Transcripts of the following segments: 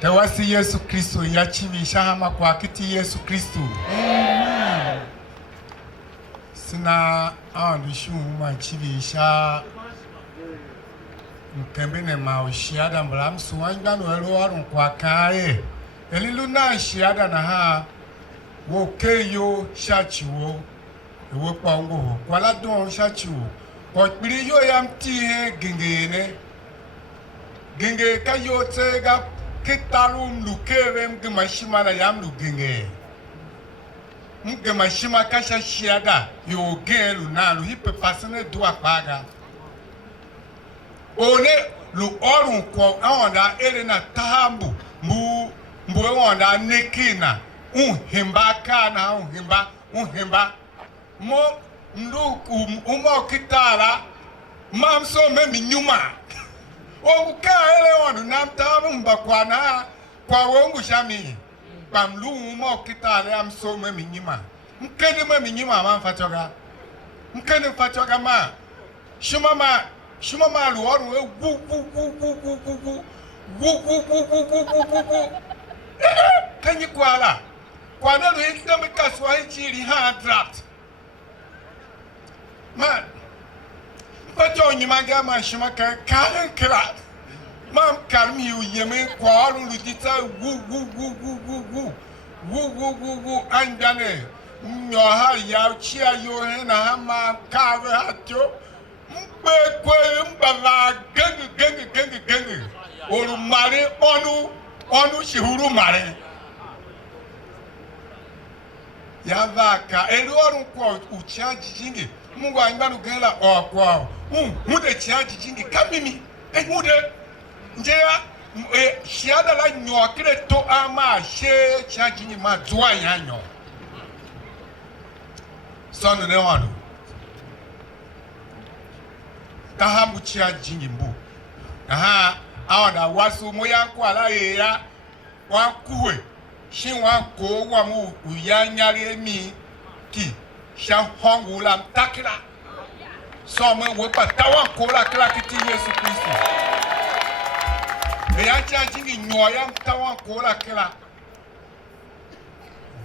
Tewasi Yesu Kristo yachivisha hama kwa kiti Yesu Kristo. Amen. Sina andu shuma chivisha mkembene maushiada mlamsu wanjano elo kwa kae. Eliluna shiada na ha wokeyo shachiwo ewo pango kwala don shachiwo okpiri yo yamti he gengene genge kayo tsega kitalum lukere mgmashima na yam lugenge mgmashima kasha shiada yo gelu na lu hipe pasane dua paga one lu orun ko onda elena tahambu mbu onda nekina himba kana himba mo nduku umo kitala mamso memi nyuma o ka ele onu namta mba kwa wongu shami pamlu umo kitala amso memi nyuma mkene memi nyuma mamfatoga mkene fatoga ma shuma lu oru kanyi kwala kwana lu ikidami kaswa hichiri draft man pato nyima ga ma shima ka karen kra mam kalmi yu yeme kwa lu ditita wu andane nyo ha ya chia yo he na ha ma ka hatyo mbe mbava genge oru mare onu shihuru mare yavaka eloru kwa uchaji jingi mungu anyibanu gela okwa mude chaji jingi kamimi mude njeya shiada la nyokire to ama she chaji ni madwa yanyo sonu ne wanu tahamu chaji jingi mbu aha awada wasu moyanku ala ya wakuwe Shinwa ko wa mu uyanyare mi ki sha hongu lam takira so me wo patawan ko la kla kiti Yesu Kristo e ya cha jingi nyoya tawan ko la kla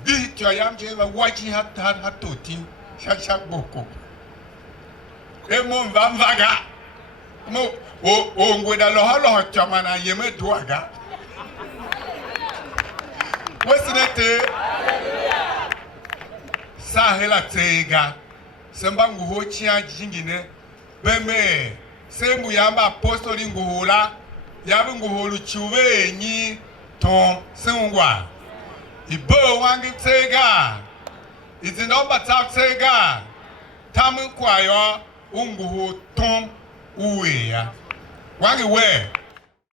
bi to yam je wa waji hato ti sha boko e mo mvaga mo o ngweda lo chamana yeme duaga Wesinete Sahela tega Semba nguhochi ya jingine Beme Sembu yamba apostoli nguhula Yabu nguhulu chuve nyi Ton Sengwa Ibo wangi tega Izinomba tak tega Tamu kwayo Unguhu tom uwe ya Wangi we